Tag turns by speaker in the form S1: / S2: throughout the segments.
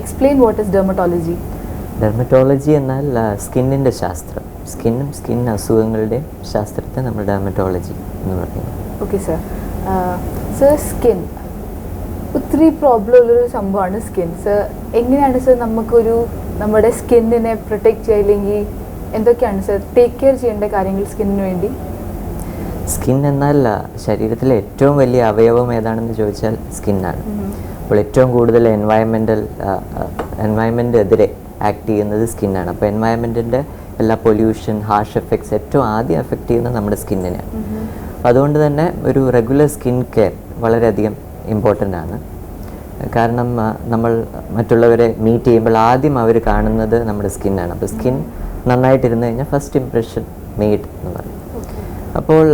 S1: Explain what is dermatology
S2: dermatology എന്നാൽ സ്കിന്നിന്റെ ശാസ്ത്രം. സ്കിന്നും സ്കിൻ അസുഖങ്ങളുടെ ശാസ്ത്രത്തെ നമ്മൾ ഡെർമറ്റോളജി എന്ന് പറയുന്നു.
S1: ഓക്കെ സർ സർ സ്കിൻ ഒത്തിരി പ്രോബ്ലം ഉള്ളൊരു സംഭവമാണ് സ്കിൻ സർ എങ്ങനെയാണ് സർ നമുക്കൊരു നമ്മുടെ സ്കിന്നിനെ പ്രൊട്ടക്റ്റ് ചെയ്യില്ലെങ്കിൽ എന്തൊക്കെയാണ് സർ ടേക്ക് കെയർ ചെയ്യേണ്ട കാര്യങ്ങൾ സ്കിന്നിന് വേണ്ടി?
S2: സ്കിൻ എന്നാൽ ശരീരത്തിലെ ഏറ്റവും വലിയ അവയവം ഏതാണെന്ന് ചോദിച്ചാൽ സ്കിന്നാണ് അപ്പോൾ ഏറ്റവും കൂടുതൽ എൻവയൺമെന്റൽ എൻവയൺമെന്റിനെതിരെ ആക്ട് ചെയ്യുന്നത് സ്കിന്നാണ് അപ്പോൾ എൻവയൺമെന്റിന്റെ എല്ലാ പൊല്യൂഷൻ ഹാർഷ് എഫക്ട്സ് ഏറ്റവും ആദ്യം എഫക്റ്റ് ചെയ്യുന്നത് നമ്മുടെ സ്കിന്നിനെയാണ് അപ്പോൾ അതുകൊണ്ട് തന്നെ ഒരു റെഗുലർ സ്കിൻ കെയർ വളരെയധികം ഇമ്പോർട്ടന്റ് ആണ്. കാരണം നമ്മൾ മറ്റുള്ളവരെ മീറ്റ് ചെയ്യുമ്പോൾ ആദ്യം അവർ കാണുന്നത് നമ്മുടെ സ്കിന്നാണ് അപ്പോൾ സ്കിൻ നന്നായിട്ടിരുന്നു കഴിഞ്ഞാൽ ഫസ്റ്റ് ഇംപ്രഷൻ മെയ്ഡ് എന്ന് പറയും. അപ്പോൾ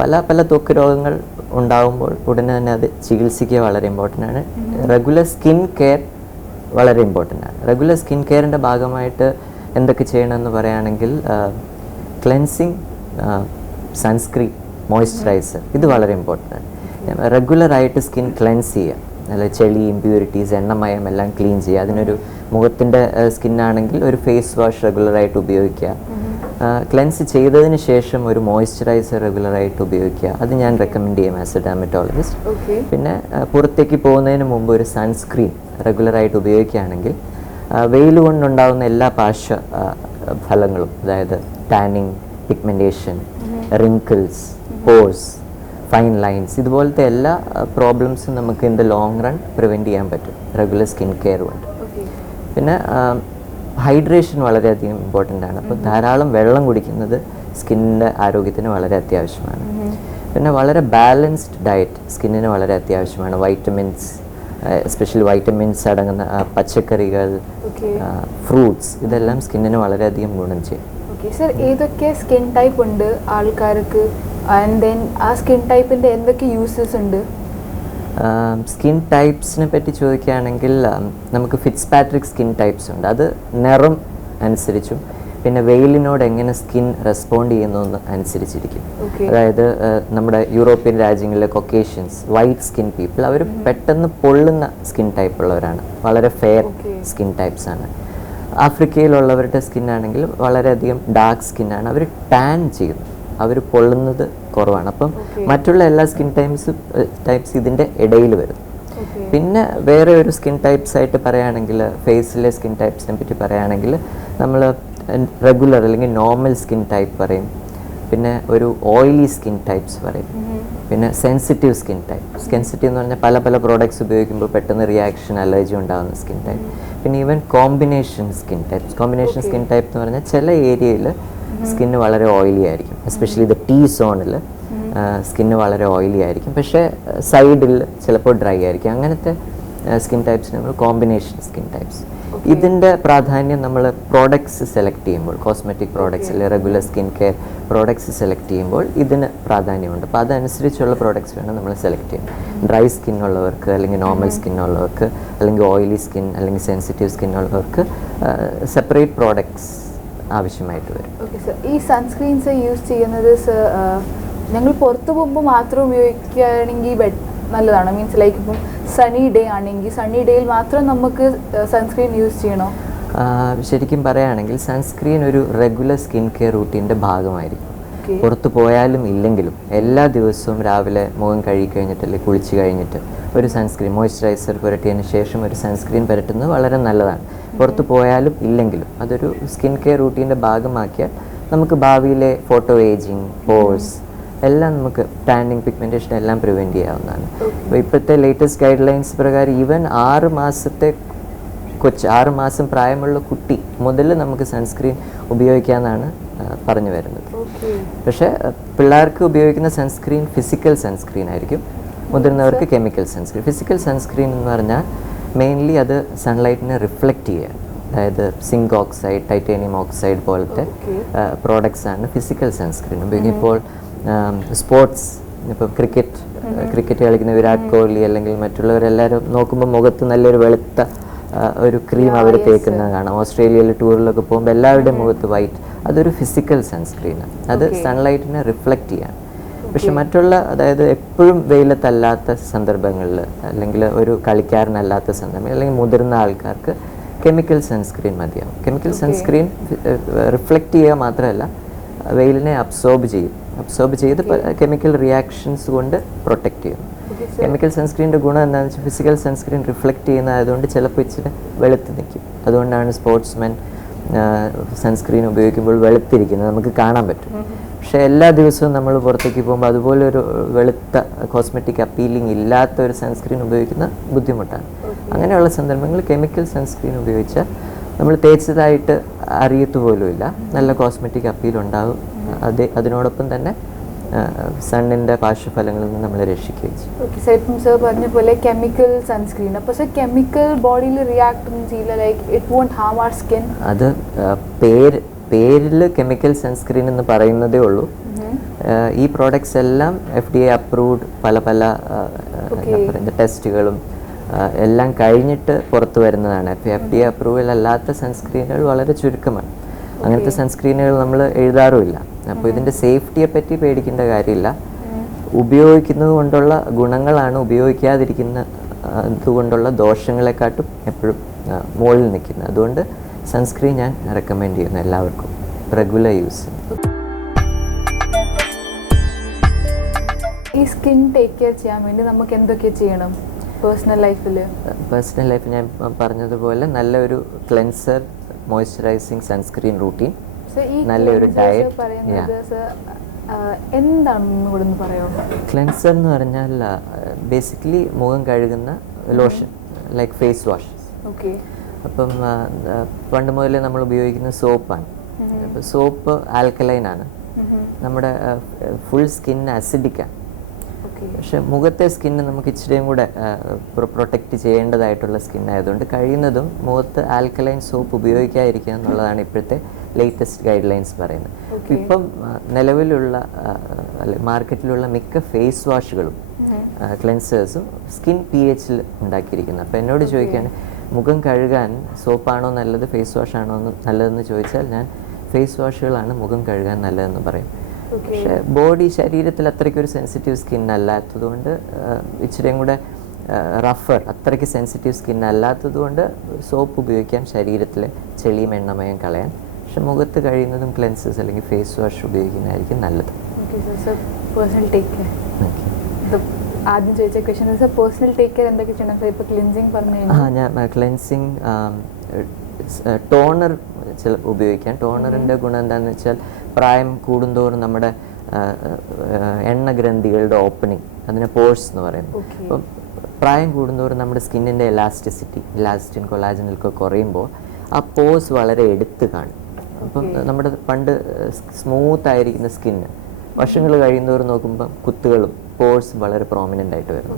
S2: പല പല തൊക്ക് രോഗങ്ങൾ ഉണ്ടാകുമ്പോൾ ഉടനെ തന്നെ അത് ചികിത്സിക്കുക വളരെ ഇമ്പോർട്ടന്റ് ആണ്. റെഗുലർ സ്കിൻ കെയർ വളരെ ഇമ്പോർട്ടന്റ് ആണ്. റെഗുലർ സ്കിൻ കെയറിന്റെ ഭാഗമായിട്ട് എന്തൊക്കെ ചെയ്യണമെന്ന് പറയുകയാണെങ്കിൽ ക്ലെൻസിങ് സൺസ്ക്രീൻ മോയ്സ്ചറൈസർ ഇത് വളരെ ഇമ്പോർട്ടന്റ് ആണ്. റെഗുലറായിട്ട് സ്കിൻ ക്ലെൻസ് ചെയ്യുക. നല്ല ചെളി ഇമ്പ്യൂരിറ്റീസ് എണ്ണമയം എല്ലാം ക്ലീൻ ചെയ്യുക. അതിനൊരു മുഖത്തിന്റെ സ്കിന്നാണെങ്കിൽ ഒരു ഫേസ് വാഷ് റെഗുലറായിട്ട് ഉപയോഗിക്കുക. ക്ലെൻസ് ചെയ്തതിന് ശേഷം ഒരു മോയ്സ്ചറൈസർ റെഗുലറായിട്ട് ഉപയോഗിക്കുക. അത് ഞാൻ റെക്കമെൻഡ് ചെയ്യും ആസ് എ ഡാമറ്റോളജിസ്റ്റ് പിന്നെ പുറത്തേക്ക് പോകുന്നതിന് മുമ്പ് ഒരു സൺസ്ക്രീൻ റെഗുലറായിട്ട് ഉപയോഗിക്കുകയാണെങ്കിൽ വെയിൽ കൊണ്ടുണ്ടാകുന്ന എല്ലാ പാർശ്വ ഫലങ്ങളും അതായത് tanning pigmentation wrinkles pores fine lines ഇതുപോലത്തെ എല്ലാ പ്രോബ്ലംസും നമുക്ക് in the long run prevent ചെയ്യാൻ പറ്റും. റെഗുലർ സ്കിൻ കെയർ കൊണ്ട്. പിന്നെ ഹൈഡ്രേഷൻ വളരെയധികം ഇമ്പോർട്ടന്റ് ആണ്. അപ്പോൾ ധാരാളം വെള്ളം കുടിക്കുന്നത് സ്കിന്നിന്റെ ആരോഗ്യത്തിന് വളരെ അത്യാവശ്യമാണ്. പിന്നെ വളരെ ബാലൻസ്ഡ് ഡയറ്റ് സ്കിന്നിന് വളരെ അത്യാവശ്യമാണ്. വൈറ്റമിൻസ് എസ്പെഷ്യലി വൈറ്റമിൻസ് അടങ്ങുന്ന പച്ചക്കറികൾ ഫ്രൂട്ട്സ് ഇതെല്ലാം സ്കിന്നിന് വളരെയധികം ഗുണം ചെയ്യും.
S1: സർ ഏതൊക്കെ സ്കിൻ ടൈപ്പ് ഉണ്ട് ആൾക്കാർക്ക്? ആൻഡ് ദെൻ ആ സ്കിൻ ടൈപ്പിന്റെ എന്തൊക്കെ യൂസസ് ഉണ്ട്?
S2: സ്കിൻ ടൈപ്സിനെ പറ്റി ചോദിക്കുകയാണെങ്കിൽ നമുക്ക് ഫിറ്റ്സ് പാട്രിക് സ്കിൻ ടൈപ്സ് ഉണ്ട്. അത് നിറം അനുസരിച്ചും പിന്നെ വെയിലിനോട് എങ്ങനെ സ്കിൻ റെസ്പോണ്ട് ചെയ്യുന്നു എന്ന് അനുസരിച്ചിരിക്കും. അതായത് നമ്മുടെ യൂറോപ്യൻ രാജ്യങ്ങളിലെ കൊക്കേഷ്യൻസ് വൈറ്റ് സ്കിൻ പീപ്പിൾ അവർ പെട്ടെന്ന് പൊള്ളുന്ന സ്കിൻ ടൈപ്പ് ഉള്ളവരാണ്. വളരെ ഫെയർ സ്കിൻ ടൈപ്സ് ആണ്. ആഫ്രിക്കയിലുള്ളവരുടെ സ്കിൻ ആണെങ്കിൽ വളരെയധികം ഡാർക്ക് സ്കിന്നാണ് അവർ ടാൻ ചെയ്യുന്നു. അവർ പൊള്ളുന്നത് കുറവാണ്. അപ്പം മറ്റുള്ള എല്ലാ സ്കിൻ ടൈപ്സ് ടൈപ്സ് ഇതിന്റെ ഇടയിൽ വരും. പിന്നെ വേറെ ഒരു സ്കിൻ ടൈപ്സ് ആയിട്ട് പറയുകയാണെങ്കിൽ ഫേസിലെ സ്കിൻ ടൈപ്സിനെ പറ്റി പറയുകയാണെങ്കിൽ നമ്മൾ റെഗുലർ അല്ലെങ്കിൽ നോർമൽ സ്കിൻ ടൈപ്പ് പറയും. പിന്നെ ഒരു ഓയിലി സ്കിൻ ടൈപ്സ് പറയും. പിന്നെ സെൻസിറ്റീവ് സ്കിൻ ടൈപ്പ് സെൻസിറ്റീവ് എന്ന് പറഞ്ഞാൽ പല പല പ്രോഡക്ട്സ് ഉപയോഗിക്കുമ്പോൾ പെട്ടെന്ന് റിയാക്ഷൻ അലർജി ഉണ്ടാകുന്ന സ്കിൻ ടൈപ്പ് പിന്നെ even combination skin type combination skin type എന്ന് പറഞ്ഞാൽ ചില ഏരിയയിൽ സ്കിന്ന് വളരെ ഓയിലി ആയിരിക്കും. എസ്പെഷ്യലി ഇത് ടീ സോണിൽ സ്കിന്ന് വളരെ ഓയിലി ആയിരിക്കും. പക്ഷേ സൈഡിൽ ചിലപ്പോൾ ഡ്രൈ ആയിരിക്കും. അങ്ങനത്തെ സ്കിൻ ടൈപ്സിന് നമ്മൾ കോമ്പിനേഷൻ സ്കിൻ ടൈപ്സ്. ഇതിന്റെ പ്രാധാന്യം നമ്മൾ പ്രോഡക്ട്സ് സെലക്ട് ചെയ്യുമ്പോൾ കോസ്മെറ്റിക് പ്രോഡക്ട്സ് അല്ലെങ്കിൽ regular skin care products select ചെയ്യുമ്പോൾ ഇതിന് പ്രാധാന്യമുണ്ട്. അപ്പോൾ അതനുസരിച്ചുള്ള പ്രോഡക്ട്സ് വേണം നമ്മൾ സെലക്ട് ചെയ്യാൻ. ഡ്രൈ സ്കിൻ ഉള്ളവർക്ക് അല്ലെങ്കിൽ നോർമൽ സ്കിൻ ഉള്ളവർക്ക് അല്ലെങ്കിൽ ഓയിലി സ്കിൻ അല്ലെങ്കിൽ സെൻസിറ്റീവ് സ്കിൻ ഉള്ളവർക്ക് സെപ്പറേറ്റ് പ്രോഡക്ട്സ് ആവശ്യമായിട്ട് വരും.
S1: ഓക്കെ സർ ഈ സൺസ്ക്രീൻസ് യൂസ് ചെയ്യുന്നത് സർ ഞങ്ങൾ പുറത്തു പോകുമ്പോൾ മാത്രം ഉപയോഗിക്കുകയാണെങ്കിൽ നല്ലതാണ്. മീൻസ് ലൈക്ക് ഇപ്പം സണി ഡേ ആണെങ്കിൽ സണ്ണി ഡേയിൽ മാത്രം നമുക്ക് സൺസ്ക്രീൻ യൂസ് ചെയ്യണോ?
S2: ശരിക്കും പറയുകയാണെങ്കിൽ സൺസ്ക്രീൻ ഒരു റെഗുലർ സ്കിൻ കെയർ റൂട്ടീന്റെ ഭാഗമായിരിക്കും. പുറത്ത് പോയാലും ഇല്ലെങ്കിലും എല്ലാ ദിവസവും രാവിലെ മുഖം കഴുകി കഴിഞ്ഞിട്ട് അല്ലെങ്കിൽ കുളിച്ച് കഴിഞ്ഞിട്ട് ഒരു സൺസ്ക്രീൻ മോയ്സ്ചറൈസർ പുരട്ടിയതിന് ശേഷം ഒരു സൺസ്ക്രീൻ പുരട്ടുന്നത് വളരെ നല്ലതാണ്. പുറത്തു പോയാലും ഇല്ലെങ്കിലും അതൊരു സ്കിൻ കെയർ റൂട്ടീന്റെ ഭാഗമാക്കിയാൽ നമുക്ക് ഭാവിയിലെ ഫോട്ടോ ഏജിങ് പോഴ്സ് എല്ലാം നമുക്ക് ടാൻഡിങ് പിഗ്മെന്റേഷൻ എല്ലാം പ്രിവെന്റ് ചെയ്യാവുന്നതാണ്. അപ്പോൾ ഇപ്പോഴത്തെ ലേറ്റസ്റ്റ് ഗൈഡ് ലൈൻസ് പ്രകാരം ഈവൻ ആറ് മാസത്തെ കൊച്ച് ആറ് മാസം പ്രായമുള്ള കുട്ടി മുതൽ നമുക്ക് സൺസ്ക്രീൻ ഉപയോഗിക്കാമെന്നാണ് പറഞ്ഞു വരുന്നത്. പക്ഷേ പിള്ളേർക്ക് ഉപയോഗിക്കുന്ന സൺസ്ക്രീൻ ഫിസിക്കൽ സൺസ്ക്രീൻ ആയിരിക്കും. മുതിർന്നവർക്ക് കെമിക്കൽ സൺസ്ക്രീൻ. ഫിസിക്കൽ സൺസ്ക്രീൻ എന്ന് പറഞ്ഞാൽ മെയിൻലി അത് സൺലൈറ്റിനെ റിഫ്ലക്റ്റ് ചെയ്യുക. അതായത് സിങ്ക് ഓക്സൈഡ് ടൈറ്റാനിയം ഓക്സൈഡ് പോലത്തെ. പ്രോഡക്ട്സ് ആണ് ഫിസിക്കൽ സൺസ്ക്രീൻ. ഉപയോഗിക്കും ഇപ്പോൾ സ്പോർട്സ് ഇപ്പോൾ ക്രിക്കറ്റ് ക്രിക്കറ്റ് കളിക്കുന്ന വിരാട് കോഹ്ലി അല്ലെങ്കിൽ മറ്റുള്ളവരെല്ലാവരും നോക്കുമ്പോൾ മുഖത്ത് നല്ലൊരു വെളുത്ത ഒരു ക്രീം അവർ തേക്കുന്നത് കാണാം ഓസ്ട്രേലിയയിൽ ടൂറിലൊക്കെ പോകുമ്പോൾ എല്ലാവരുടെയും മുഖത്ത് വൈറ്റ് അതൊരു ഫിസിക്കൽ സൺസ്ക്രീനാണ് അത് സൺലൈറ്റിനെ റിഫ്ലക്റ്റ് ചെയ്യാൻ പക്ഷെ മറ്റുള്ള അതായത് എപ്പോഴും വെയിലത്തല്ലാത്ത സന്ദർഭങ്ങളിൽ അല്ലെങ്കിൽ ഒരു കളിക്കാരനല്ലാത്ത സന്ദർഭം അല്ലെങ്കിൽ മുതിർന്ന ആൾക്കാർക്ക് കെമിക്കൽ സൺസ്ക്രീൻ മതിയാവും. കെമിക്കൽ സൺസ്ക്രീൻ റിഫ്ലക്റ്റ് ചെയ്യുക മാത്രമല്ല വെയിലിനെ അബ്സോർബ് ചെയ്യും. അബ്സോർബ് ചെയ്ത് കെമിക്കൽ റിയാക്ഷൻസ് കൊണ്ട് പ്രൊട്ടക്റ്റ് ചെയ്യും. കെമിക്കൽ സൺസ്ക്രീനിന്റെ ഗുണം എന്താണെന്ന് വെച്ചാൽ ഫിസിക്കൽ സൺസ്ക്രീൻ റിഫ്ലക്റ്റ് ചെയ്യുന്നതായതുകൊണ്ട് ചിലപ്പോൾ ഇച്ചിരി വെളുത്ത് നിൽക്കും അതുകൊണ്ടാണ് സ്പോർട്സ്മെൻ സൺസ്ക്രീൻ ഉപയോഗിക്കുമ്പോൾ വെളുത്തിരിക്കുന്നത്. നമുക്ക് കാണാൻ പറ്റും. പക്ഷേ എല്ലാ ദിവസവും നമ്മൾ പുറത്തേക്ക് പോകുമ്പോൾ അതുപോലെ ഒരു വെളുത്ത കോസ്മെറ്റിക് അപ്പീലിംഗ് ഇല്ലാത്ത ഒരു സൺസ്ക്രീൻ ഉപയോഗിക്കുന്ന ബുദ്ധിമുട്ടാണ്. അങ്ങനെയുള്ള സന്ദർഭങ്ങളിൽ കെമിക്കൽ സൺസ്ക്രീൻ ഉപയോഗിച്ചാൽ നമ്മൾ തേച്ചതായിട്ട് അറിയത്തു പോലുമില്ല. നല്ല കോസ്മെറ്റിക് അപ്പീൽ ഉണ്ടാകും അത് അതിനോടൊപ്പം തന്നെ സണ്ണിന്റെ പാർശ്വഫലങ്ങളിൽ നിന്ന് നമ്മളെ രക്ഷിക്കുകയും ചെയ്യും.
S1: ഓക്കെ സർ ഇപ്പം സർ പറഞ്ഞ പോലെ കെമിക്കൽ സൺസ്ക്രീൻ അപ്പോൾ സർ കെമിക്കൽ ബോഡിയിൽ റിയാക്ട് ഒന്നും ചെയ്യില്ല like it won't harm our skin
S2: അത് പേര് പേരിൽ കെമിക്കൽ സൺസ്ക്രീൻ എന്ന് പറയുന്നതേ ഉള്ളൂ. ഈ പ്രോഡക്ട്സ് എല്ലാം എഫ് ഡി എ അപ്രൂവ്ഡ് പല പല ടെസ്റ്റുകളും എല്ലാം കഴിഞ്ഞിട്ട് പുറത്തു വരുന്നതാണ്. എഫ് ഡി എ അപ്രൂവൽ അല്ലാത്ത സൺസ്ക്രീനുകൾ വളരെ ചുരുക്കമാണ്. അങ്ങനത്തെ സൺസ്ക്രീനുകൾ നമ്മൾ എഴുതാറുമില്ല. അപ്പോൾ ഇതിന്റെ സേഫ്റ്റിയെ പറ്റി പേടിക്കേണ്ട കാര്യമില്ല. ഉപയോഗിക്കുന്നത് കൊണ്ടുള്ള ഗുണങ്ങളാണ് ഉപയോഗിക്കാതിരിക്കുന്ന ഇതുകൊണ്ടുള്ള ദോഷങ്ങളെക്കാട്ടും എപ്പോഴും മുകളിൽ നിൽക്കുന്നത്. അതുകൊണ്ട് സൺസ്ക്രീൻ ഞാൻ റെക്കമെൻഡ് ചെയ്യുന്നു എല്ലാവർക്കും. Regular use.
S1: ഈ സ്കിൻ ടേക്ക് കെയർ ചെയ്യാൻ വേണ്ടി നമുക്ക് എന്തൊക്കെ ചെയ്യണം? പേഴ്സണൽ ലൈഫിൽ
S2: പേഴ്സണൽ ലൈഫ് ഞാൻ പറഞ്ഞതുപോലെ നല്ലൊരു ക്ലെൻസർ മോയ്സ്ചറൈസിങ് സൺസ്ക്രീൻ റൂട്ടീൻ നല്ലൊരു
S1: ഡയറ്റ് എന്താണ്
S2: ക്ലെൻസർ എന്ന് പറഞ്ഞാൽ ബേസിക്കലി മുഖം കഴുകുന്ന ലോഷൻ ലൈക്ക് ഫേസ് വാഷ് അപ്പം പണ്ട് മുതലേ നമ്മൾ ഉപയോഗിക്കുന്ന സോപ്പാണ്. സോപ്പ് ആൽക്കലൈൻ ആണ്. നമ്മുടെ ഫുൾ സ്കിൻ അസിഡിക്കാണ് പക്ഷെ മുഖത്തെ സ്കിന്ന് നമുക്ക് ഇച്ചിരിയും കൂടെ പ്രൊട്ടക്റ്റ് ചെയ്യേണ്ടതായിട്ടുള്ള സ്കിൻ ആയതുകൊണ്ട് കഴിയുന്നതും മുഖത്ത് ആൽക്കലൈൻ സോപ്പ് ഉപയോഗിക്കാതിരിക്കുക എന്നുള്ളതാണ് ഇപ്പോഴത്തെ ലേറ്റസ്റ്റ് ഗൈഡ് ലൈൻസ് പറയുന്നത്. ഇപ്പം നിലവിലുള്ള മാർക്കറ്റിലുള്ള മിക്ക ഫേസ് വാഷുകളും ക്ലെൻസേഴ്സും സ്കിൻ പി എച്ചിൽ ഉണ്ടാക്കിയിരിക്കുന്നത് അപ്പോൾ എന്നോട് ചോദിക്കാൻ മുഖം കഴുകാൻ സോപ്പാണോ നല്ലത് ഫേസ് വാഷ് ആണോ നല്ലതെന്ന് ചോദിച്ചാൽ ഞാൻ ഫേസ് വാഷുകളാണ് മുഖം കഴുകാൻ നല്ലതെന്ന് പറയും. പക്ഷേ ബോഡി ശരീരത്തിൽ അത്രയ്ക്ക് ഒരു സെൻസിറ്റീവ് സ്കിൻ അല്ലാത്തതുകൊണ്ട് ഇച്ചിരിയും കൂടെ റഫർ അത്രയ്ക്ക് സെൻസിറ്റീവ് സ്കിൻ അല്ലാത്തതുകൊണ്ട് സോപ്പ് ഉപയോഗിക്കാം ശരീരത്തിലെ ചെളിയും എണ്ണമയം കളയാൻ പക്ഷെ മുഖത്ത് കഴിയുന്നതും ക്ലെൻസസ് അല്ലെങ്കിൽ ഫേസ് വാഷ് ഉപയോഗിക്കുന്നതായിരിക്കും നല്ലത്.
S1: Personal take care
S2: Okay.
S1: ഇത് ആദ്യം ചോദിച്ച question sir personal take care എന്തൊക്കെ ചെയ്യണം? സർ ഇപ്പോൾ ക്ലിൻസിങ് പറഞ്ഞു
S2: ആ ഞാൻ ക്ലെൻസിങ് ടോണർ ചില ഉപയോഗിക്കാം. ടോണറിന്റെ ഗുണം എന്താണെന്ന് വെച്ചാൽ പ്രായം കൂടുന്തോറും നമ്മുടെ എണ്ണ ഗ്രന്ഥികളുടെ ഓപ്പണിങ് അതിന് പോഴ്സ് എന്ന് പറയുന്നത്. അപ്പം പ്രായം കൂടുന്തോറും നമ്മുടെ സ്കിന്നിന്റെ എലാസ്റ്റിസിറ്റി ഇലാസ്റ്റിൻ കൊളാജിനൊക്കെ കുറയുമ്പോൾ ആ പോഴ്സ് വളരെ എടുത്ത് കാണും. അപ്പം നമ്മുടെ പണ്ട് സ്മൂത്ത് ആയിരിക്കുന്ന സ്കിന്ന് വർഷങ്ങൾ കഴിയുന്നവർ നോക്കുമ്പോൾ കുത്തുകളും പോഴ്സ് വളരെ പ്രോമിനന്റ് ആയിട്ട് വരുന്നു.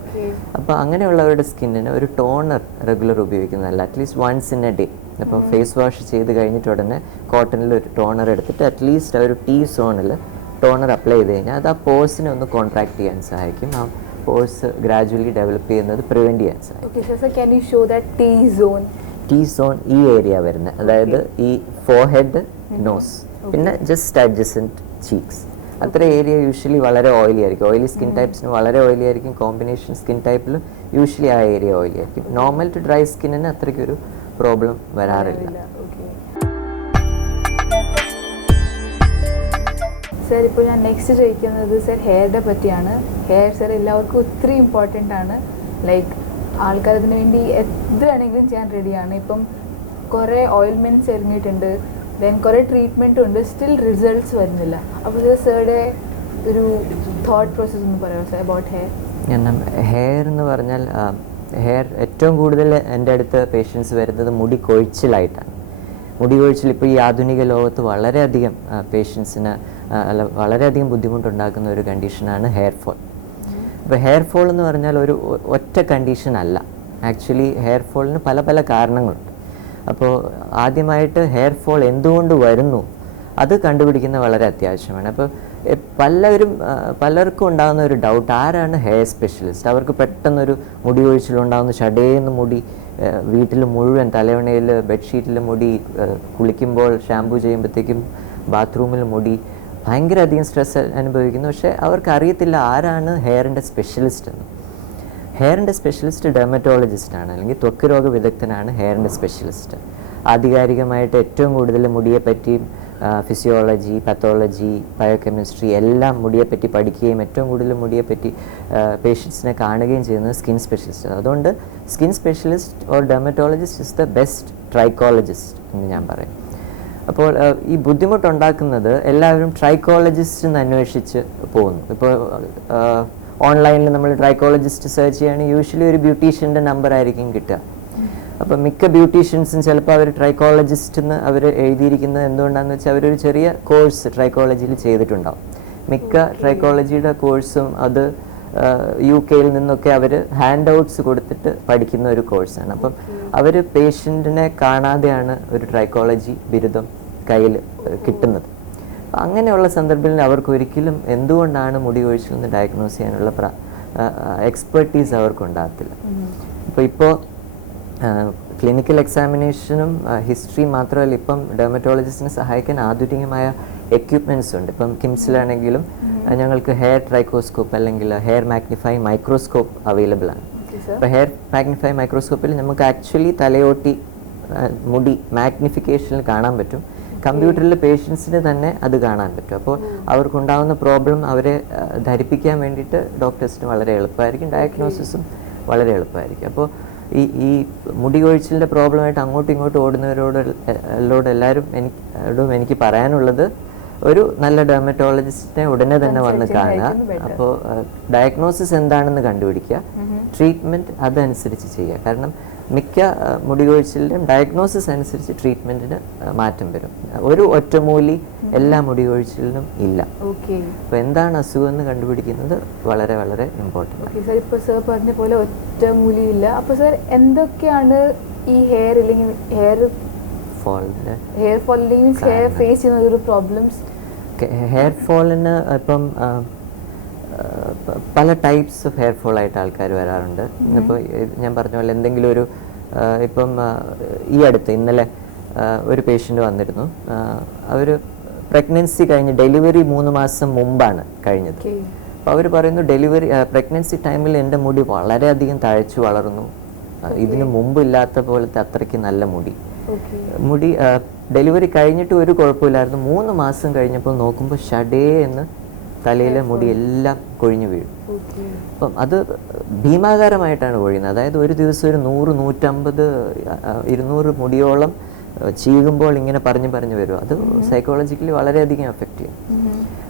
S2: അപ്പോൾ അങ്ങനെയുള്ളവരുടെ സ്കിന്നിന് ഒരു toner regular ഉപയോഗിക്കുന്നതല്ല at least once in a day അപ്പോൾ ഫേസ് വാഷ് ചെയ്ത് കഴിഞ്ഞിട്ട് ഉടനെ കോട്ടണിൽ ഒരു ടോണർ എടുത്തിട്ട് അറ്റ്ലീസ്റ്റ് ആ ഒരു ടീ സോണിൽ ടോണർ അപ്ലൈ ചെയ്ത് കഴിഞ്ഞാൽ അത് ആ പോഴ്സിനെ ഒന്ന് കോൺട്രാക്ട് ചെയ്യാൻ സഹായിക്കും. ആ പോഴ്സ് ഗ്രാജുവലി ഡെവലപ്പ് ചെയ്യുന്നത് പ്രിവെന്റ് ചെയ്യാൻ സഹായിക്കും.
S1: ടീ സോൺ
S2: ഈ ഏരിയ വരുന്നത്. അതായത് ഈ ഫോർഹെഡ് നോസ് പിന്നെ ജസ്റ്റ് അഡ്ജസന്റ് ചീക്സ് അത്ര ഏരിയ യൂഷ്വലി വളരെ ഓയിലി ആയിരിക്കും. ഓയിലി സ്കിൻ ടൈപ്സിന് വളരെ ഓയിലി ആയിരിക്കും. കോമ്പിനേഷൻ സ്കിൻ ടൈപ്പിൽ യൂഷ്വലി ആ ഏരിയ ഓയിലി ആയിരിക്കും. നോർമൽ ടു ഡ്രൈ സ്കിന്നിന് അത്രയ്ക്കൊരു പ്രോബ്ലം വരാറില്ല.
S1: സാർ ഇപ്പോൾ ഞാൻ നെക്സ്റ്റ് ചോദിക്കുന്നത് സർ ഹെയറിനെ പറ്റിയാണ്. ഹെയർ സർ എല്ലാവർക്കും ഒത്തിരി ഇമ്പോർട്ടന്റ് ആണ്. ലൈക്ക് ആൾക്കാർ അതിന് വേണ്ടി എത്ര വേണമെങ്കിലും ചെയ്യാൻ റെഡിയാണ് ഇപ്പം കുറേ ഓയിൽമെന്റ്സ് ഇറങ്ങിയിട്ടുണ്ട് ദെൻ കുറേ ട്രീറ്റ്മെന്റും ഉണ്ട്. സ്റ്റിൽ റിസൾട്ട്സ് വരുന്നില്ല. അപ്പോൾ സാറുടെ ഒരു തോട്ട് പ്രോസസ്സ് ഒന്ന് പറയാമോ സാർ അബൌട്ട് ഹെയർ
S2: ഹെയർ എന്ന് പറഞ്ഞാൽ ഹെയർ ഏറ്റവും കൂടുതൽ എന്റെ അടുത്ത് പേഷ്യൻസ് വരുന്നത് മുടി കൊഴിച്ചിലായിട്ടാണ്. മുടി കൊഴിച്ചിൽ ഇപ്പോൾ ഈ ആധുനിക ലോകത്ത് വളരെയധികം പേഷ്യൻസിന് അല്ല വളരെയധികം ബുദ്ധിമുട്ടുണ്ടാക്കുന്ന ഒരു കണ്ടീഷനാണ് ഹെയർ ഫോൾ അപ്പോൾ ഹെയർ ഫോൾ എന്ന് പറഞ്ഞാൽ ഒരു ഒറ്റ കണ്ടീഷൻ അല്ല. ആക്ച്വലി ഹെയർ ഫോളിന് പല പല കാരണങ്ങളുണ്ട്. അപ്പോൾ ആദ്യമായിട്ട് ഹെയർ ഫോൾ എന്തുകൊണ്ട് വരുന്നു? അത് കണ്ടുപിടിക്കുന്ന വളരെ അത്യാവശ്യമാണ്. അപ്പോൾ പലരും പലർക്കും ഉണ്ടാകുന്ന ഒരു ഡൗട്ട് ആരാണ് ഹെയർ സ്പെഷ്യലിസ്റ്റ് അവർക്ക് പെട്ടെന്നൊരു മുടി ഒഴിച്ചിലുണ്ടാകുന്ന ഷടേന്ന് മുടി വീട്ടിൽ മുഴുവൻ തലവണയിൽ ബെഡ്ഷീറ്റിൽ മുടി കുളിക്കുമ്പോൾ ഷാമ്പു ചെയ്യുമ്പോഴത്തേക്കും ബാത്റൂമിൽ മുടി ഭയങ്കര അധികം സ്ട്രെസ് അനുഭവിക്കുന്നു. പക്ഷേ അവർക്ക് അറിയത്തില്ല ആരാണ് ഹെയറിന്റെ സ്പെഷ്യലിസ്റ്റ് എന്ന്. ഹെയറിന്റെ സ്പെഷ്യലിസ്റ്റ് ഡെർമറ്റോളജിസ്റ്റ് ആണ് അല്ലെങ്കിൽ ത്വക്ക് രോഗ വിദഗ്ധനാണ് ഹെയറിന്റെ സ്പെഷ്യലിസ്റ്റ് ആധികാരികമായിട്ട് ഏറ്റവും കൂടുതൽ മുടിയെപ്പറ്റിയും ഫിസിയോളജി പത്തോളജി ബയോകെമിസ്ട്രി എല്ലാം മുടിയെപ്പറ്റി പഠിക്കുകയും ഏറ്റവും കൂടുതൽ മുടിയെപ്പറ്റി പേഷ്യൻസിനെ കാണുകയും ചെയ്യുന്നത് സ്കിൻ സ്പെഷ്യലിസ്റ്റ് അതുകൊണ്ട് skin specialist or dermatologist is the best trichologist എന്ന് ഞാൻ പറയും. അപ്പോൾ ഈ ബുദ്ധിമുട്ടുണ്ടാക്കുന്നത് എല്ലാവരും ട്രൈക്കോളജിസ്റ്റ് എന്ന് അന്വേഷിച്ച് പോകുന്നു. ഇപ്പോൾ ഓൺലൈനിൽ നമ്മൾ ട്രൈക്കോളജിസ്റ്റ് സെർച്ച് ചെയ്യുകയാണെങ്കിൽ യൂഷ്വലി ഒരു ബ്യൂട്ടീഷ്യന്റെ നമ്പർ ആയിരിക്കും കിട്ടുക. അപ്പം മിക്ക ബ്യൂട്ടീഷ്യൻസും ചിലപ്പോൾ അവർ ട്രൈക്കോളജിസ്റ്റ് എന്ന് അവർ എഴുതിയിരിക്കുന്നത് എന്തുകൊണ്ടാണെന്ന് വെച്ചാൽ അവരൊരു ചെറിയ കോഴ്സ് ട്രൈക്കോളജിയിൽ ചെയ്തിട്ടുണ്ടാവും. മിക്ക ട്രൈക്കോളജിയുടെ കോഴ്സും അത് യു കെയിൽ നിന്നൊക്കെ അവർ ഹാൻഡ് ഔട്ട്സ് കൊടുത്തിട്ട് പഠിക്കുന്ന ഒരു കോഴ്സാണ് അപ്പം അവർ പേഷ്യന്റിനെ കാണാതെയാണ് ഒരു ട്രൈക്കോളജി ബിരുദം കയ്യിൽ കിട്ടുന്നത്. അങ്ങനെയുള്ള സന്ദർഭത്തിൽ അവർക്ക് ഒരിക്കലും എന്തുകൊണ്ടാണ് മുടി കൊഴിച്ചിൽ എന്ന് ഡയഗ്നോസ് ചെയ്യാനുള്ള എക്സ്പെർട്ടീസ് അവർക്കുണ്ടാകത്തില്ല. അപ്പോൾ ഇപ്പോൾ ക്ലിനിക്കൽ എക്സാമിനേഷനും ഹിസ്റ്ററി മാത്രമല്ല ഇപ്പം ഡെർമറ്റോളജിസ്റ്റിനെ സഹായിക്കാൻ ആധുനികമായ എക്യുപ്മെന്റ്സ് ഉണ്ട്. ഇപ്പം കിംസിലാണെങ്കിലും ഞങ്ങൾക്ക് ഹെയർ ട്രൈക്കോസ്കോപ്പ് അല്ലെങ്കിൽ ഹെയർ മാഗ്നിഫൈ മൈക്രോസ്കോപ്പ് അവൈലബിൾ ആണ്. അപ്പോൾ ഹെയർ മാഗ്നിഫൈ മൈക്രോസ്കോപ്പിൽ നമുക്ക് ആക്ച്വലി തലയോട്ടി മുടി മാഗ്നിഫിക്കേഷനിൽ കാണാൻ പറ്റും. കമ്പ്യൂട്ടറിൽ പേഷ്യൻസിന് തന്നെ അത് കാണാൻ പറ്റും. അപ്പോൾ അവർക്കുണ്ടാകുന്ന പ്രോബ്ലം അവരെ ധരിപ്പിക്കാൻ വേണ്ടിയിട്ട് ഡോക്ടേഴ്സിന് വളരെ എളുപ്പമായിരിക്കും. ഡയഗ്നോസിസും വളരെ എളുപ്പമായിരിക്കും. അപ്പോൾ ഈ ഈ മുടി കൊഴിച്ചിലിന്റെ പ്രോബ്ലമായിട്ട് അങ്ങോട്ടും ഇങ്ങോട്ടും ഓടുന്നവരോട് എല്ലോട് എല്ലാവരും എനിക്കോടും എനിക്ക് പറയാനുള്ളത് ഒരു നല്ല ഡെർമറ്റോളജിസ്റ്റിനെ ഉടനെ തന്നെ വന്ന് കാണുക. അപ്പോൾ ഡയഗ്നോസിസ് എന്താണെന്ന് കണ്ടുപിടിക്കുക. ട്രീറ്റ്മെന്റ് അതനുസരിച്ച് ചെയ്യുക. കാരണം മിക്ക ആ, മുടി കൊഴിച്ചിലിലും ഡയഗ്നോസിസ് അനുസരിച്ച് ട്രീറ്റ്മെന്റിന് മാറ്റം വരും. ഒരു ഒറ്റമൂലി എല്ലാ മുടി കൊഴിച്ചിലിനും ഇല്ല
S1: അപ്പൊ
S2: അപ്പോൾ എന്താണ് അസുഖം എന്ന് കണ്ടുപിടിക്കുന്നത് വളരെ വളരെ ഇമ്പോർട്ടന്റ് ആണ്.
S1: ഓക്കെ സാർ ഇപ്പോൾ സാർ പറഞ്ഞ പോലെ ഒറ്റമൂലി ഇല്ല അപ്പോൾ സാർ എന്തൊക്കെയാണ് ഈ ഹെയർ ഇല്ലെങ്കിൽ ഹെയർ
S2: ഫോളിന്
S1: ഹെയർ ഫോൾ അല്ലെങ്കിൽ ഹെയർ ഫേസ് ചെയ്യുന്ന ഒരു പ്രോബ്ലംസ്
S2: ഹെയർ ഫോളിന് ഇപ്പം പല ടൈപ്സ് ഓഫ് ഹെയർ ഫോൾ ആയിട്ട് ആൾക്കാർ വരാറുണ്ട്. ഇപ്പോൾ ഞാൻ പറഞ്ഞ പോലെ എന്തെങ്കിലും ഒരു ഇപ്പം ഈ അടുത്ത് ഇന്നലെ ഒരു പേഷ്യന്റ് വന്നിരുന്നു. അവർ പ്രഗ്നൻസി കഴിഞ്ഞ് ഡെലിവറി മൂന്ന് മാസം മുമ്പാണ് കഴിഞ്ഞത്. അപ്പോൾ അവർ പറയുന്നു ഡെലിവറി പ്രഗ്നൻസി ടൈമിൽ എന്റെ മുടി വളരെയധികം തഴച്ചു വളർന്നു. ഇതിനു മുമ്പ് ഇല്ലാത്ത പോലത്തെ അത്രയ്ക്ക് നല്ല മുടി. മുടി ഡെലിവറി കഴിഞ്ഞിട്ട് ഒരു കുഴപ്പമില്ലായിരുന്നു. മൂന്ന് മാസം കഴിഞ്ഞപ്പോൾ നോക്കുമ്പോൾ ഷഡേ എന്ന് തലയിലെ മുടി എല്ലാം കൊഴിഞ്ഞു വീഴും. അപ്പം അത് ഭീമാകാരമായിട്ടാണ് കൊഴിയുന്നത്. അതായത് ഒരു ദിവസം ഒരു നൂറ് നൂറ്റമ്പത് ഇരുന്നൂറ് മുടിയോളം ചീകുമ്പോൾ ഇങ്ങനെ പറഞ്ഞു പറഞ്ഞു വരും. അത് സൈക്കോളജിക്കലി വളരെയധികം എഫക്റ്റ് ചെയ്യും.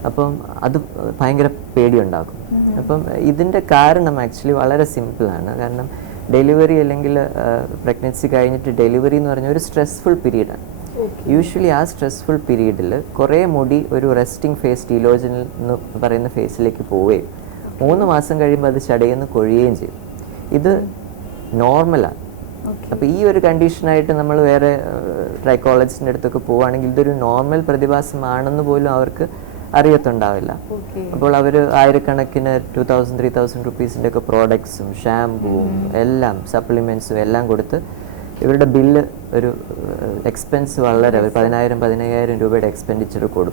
S2: അപ്പം അത് ഭയങ്കര പേടിയുണ്ടാക്കും. അപ്പം ഇതിന്റെ കാരണം ആക്ച്വലി വളരെ സിമ്പിളാണ് കാരണം ഡെലിവറി അല്ലെങ്കിൽ പ്രഗ്നൻസി കഴിഞ്ഞിട്ട് ഡെലിവറി എന്ന് പറഞ്ഞ ഒരു സ്ട്രെസ്ഫുൾ പീരീഡാണ് യൂഷ്വലി ആ സ്ട്രെസ്ഫുൾ പീരീഡിൽ കുറേ മുടി ഒരു റെസ്റ്റിംഗ് ഫേസ് ടീലോജനിൽ എന്ന് പറയുന്ന ഫേസിലേക്ക് പോവുകയും മൂന്ന് മാസം കഴിയുമ്പോൾ അത് ചടയെന്ന് കൊഴിയുകയും ചെയ്യും. ഇത് നോർമലാണ് അപ്പോൾ ഈ ഒരു കണ്ടീഷനായിട്ട് നമ്മൾ വേറെ ട്രൈക്കോളജിസ്റ്റിന്റെ അടുത്തൊക്കെ പോവുകയാണെങ്കിൽ ഇതൊരു നോർമൽ പ്രതിഭാസമാണെന്ന് പോലും അവർക്ക് അറിയത്തുണ്ടാവില്ല. അപ്പോൾ അവർ ആയിരക്കണക്കിന് ടു തൗസൻഡ് ത്രീ തൗസൻഡ് റുപ്പീസിന്റെ ഒക്കെ പ്രോഡക്ട്സും ഷാമ്പുവും എല്ലാം സപ്ലിമെന്റ്സും എല്ലാം കൊടുത്ത് ഇവരുടെ ബില്ല് ഒരു എക്സ്പെൻസ് വളരെ ഒരു പതിനായിരം പതിനയ്യായിരം രൂപയുടെ എക്സ്പെൻഡിച്ചർ കൊടുക്കും